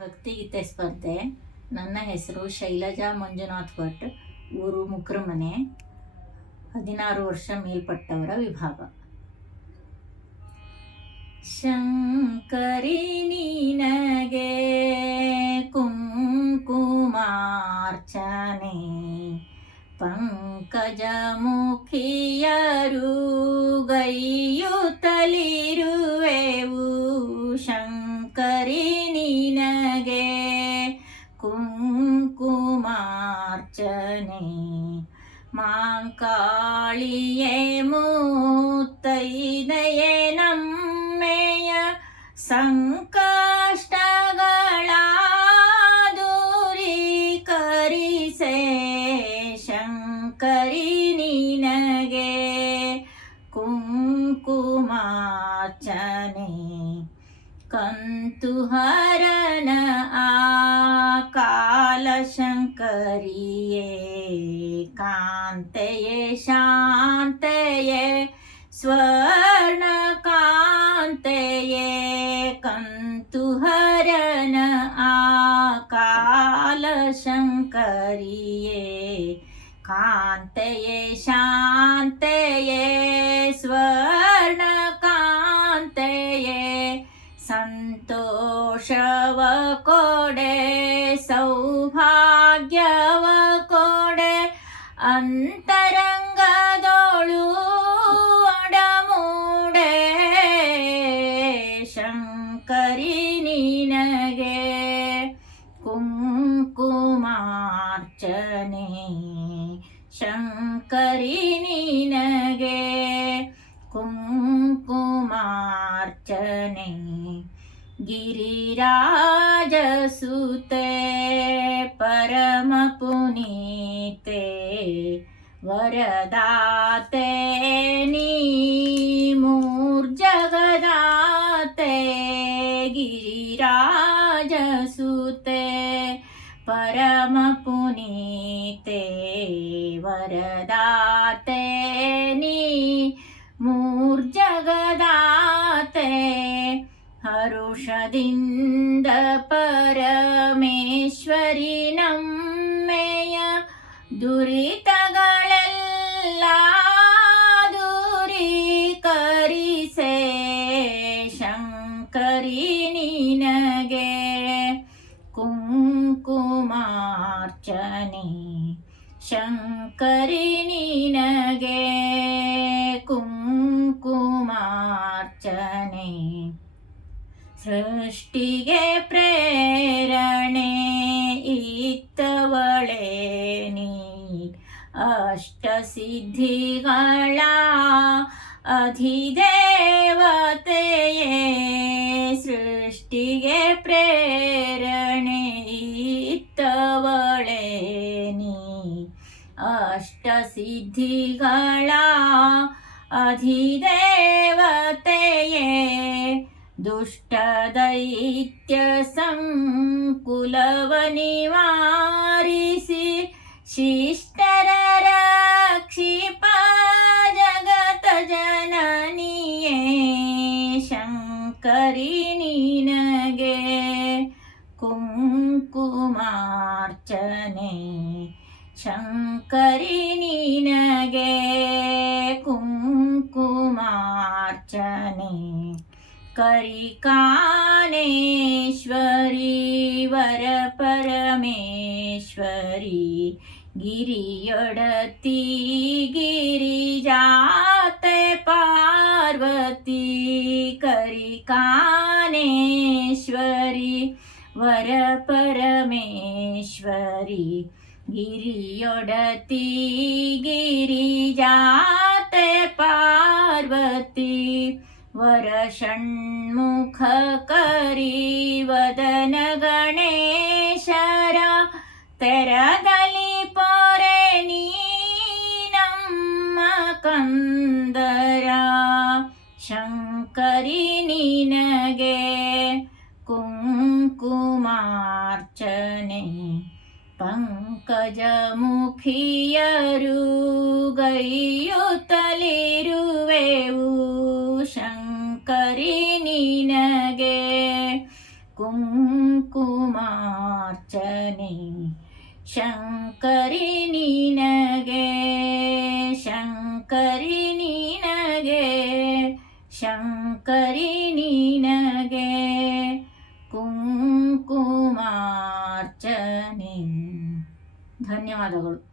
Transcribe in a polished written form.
ಭಕ್ತಿಗೀತೆ ಸ್ಪರ್ಧೆ. ನನ್ನ ಹೆಸರು ಶೈಲಜಾ ಮಂಜುನಾಥ್ ಭಟ್, ಊರು ಮುಕ್ರಮನೆ, 16 ವರ್ಷ ಮೇಲ್ಪಟ್ಟವರ ವಿಭಾಗ. ಶಂಕರಿ ನಿನಗೆ ಕುಂಕುಮಾರ್ಚನೆ, ಪಂಕಜ ಮುಖಿಯರು ಗೈಯುತ್ತಲಿರುವೆವು. ಶಂಕರಿ ನಿನಗೆ ಕುಂಕುಮಾರ್ಚನೆ, ಮಾಂಕಾಳಿಯೇ ಮುತ್ತೈದೆಯೇ ನಮ್ಮೆಯ ಸಂಕಷ್ಟಗಳ ದೂರೀಕರಿಸೆ. ಶಂಕರಿ ನಿನಗೆ ಕುಂಕುಮಾರ್ಚನೆ, ಕಂತುಹರನ ಆ ಕಾಲಶಂಕರಿಯೇ, ಕಾಂತೆಯೇ ಶಾಂತೆಯೇ ಸ್ವರ್ಣ ಕಾಂತೆಯೇ. ಕಂತುಹರನ ಆ ಕಾಲಶಂಕರಿಯೇ, ಕಾಂತೆಯೇ ಶಾಂತೆಯೇ ಸ್ವರ್ಣ ಕಾಂತೆಯೇ. ಸಂತೋಷವ ಕೊಡೆ ಸೌಭಾಗ್ಯವ ಕೊಡೆ, ಅಂತರಂಗದೋಳು ಒಡಮೂಡೆ. ಶಂಕರಿ ನಿನಗೆ ಕುಂಕುಮಾರ್ಚನೆ, ಶಂಕರಿ ನಿನಗೆ ಕುಂಕುಮಾರ್ಚನೆ. ಗಿರಿರಾಜಸುತೆ ಪರಮ ಪುನೀತೆ, ವರದಾತೆ ನೀ ಮೂರ್ಜಗದಾತೆ. ಗಿರಿರಾಜಸುತೆ ಪರಮ ಪುನೀತೆ, ವರದಾತೆ ನೀ ಮೂರ್ಜಗದಾತೆ. ಹರುಷದಿಂದ ಪರಮೇಶ್ವರಿ ನಮ್ಮೆಯ ದುರಿತಗಳೆಲ್ಲ ದೂರೀಕರಿಸೆ. ಶಂಕರಿ ನಿನಗೆ ಕುಂಕುಮಾರ್ಚನೆ, ಶಂಕರಿ ನಿನಗೆ ಕುಂಕುಮಾರ್ಚನೆ. ಸೃಷ್ಟಿಗೆ ಪ್ರೇರಣೆ ಇತ್ತವಳೇ ನೀ, ಅಷ್ಟಸಿದ್ಧಿಗಳ ಅಧಿದೇವತೆಯೇ. ಸೃಷ್ಟಿಗೆ ಪ್ರೇರಣೆ ಇತ್ತವಳೇ ನೀ, ಅಷ್ಟಸಿದ್ಧಿಗಳ ಅಧಿದೇವತೆಯೇ. ದುಷ್ಟ ದೈತ್ಯ ಸಂಕುಲವ ನಿವಾರಿಸಿ, ಶಿಷ್ಟರ ರಕ್ಷಿಪ ಜಗತ ಜನನಿಯೇ. ಶಂಕರಿ ನಿನಗೆ ಕುಂಕುಮಾರ್ಚನೆ, ಶಂಕರಿ ನಿನಗೆ ಕುಂಕುಮಾರ್ಚನೆ. ಕರಿಕಾನೇಶ್ವರಿ ವರ ಪರಮೇಶ್ವರಿ, ಗಿರಿಯೊಡತಿ ಗಿರಿಜಾತೆ ಪಾರ್ವತಿ. ಕರಿಕಾನೇಶ್ವರಿ ವರ ಪರಮೇಶ್ವರಿ, ಗಿರಿಯೊಡತಿ ಗಿರಿಜಾತೆ ಪಾರ್ವತಿ. ವರ ಷಣ್ಮುಖ ಕರಿ ವದನ ಗಣೇಶರ, ತೆರದಲ್ಲಿ ಪೊರೆ ನೀ ನಮ್ಮ ಕಂದರ. ಶಂಕರಿ ನಿನಗೆ ಕುಂಕುಮಾರ್ಚನೆ, ಪಂಕಜ ಮುಖಿಯರು ಗೈಯುತ್ತಲಿರುವೆವು. ಶಂಕರಿ ನಿನಗೆ ಕುಂಕುಮಾರ್ಚನೆ. ಶಂಕರಿ ನಿನಗೆ ಶಂಕರಿ ನಿನಗೆ ಶಂಕರಿ ನಿನಗೆ ಕುಂಕುಮಾರ್ಚನೆ. ಧನ್ಯವಾದಗಳು.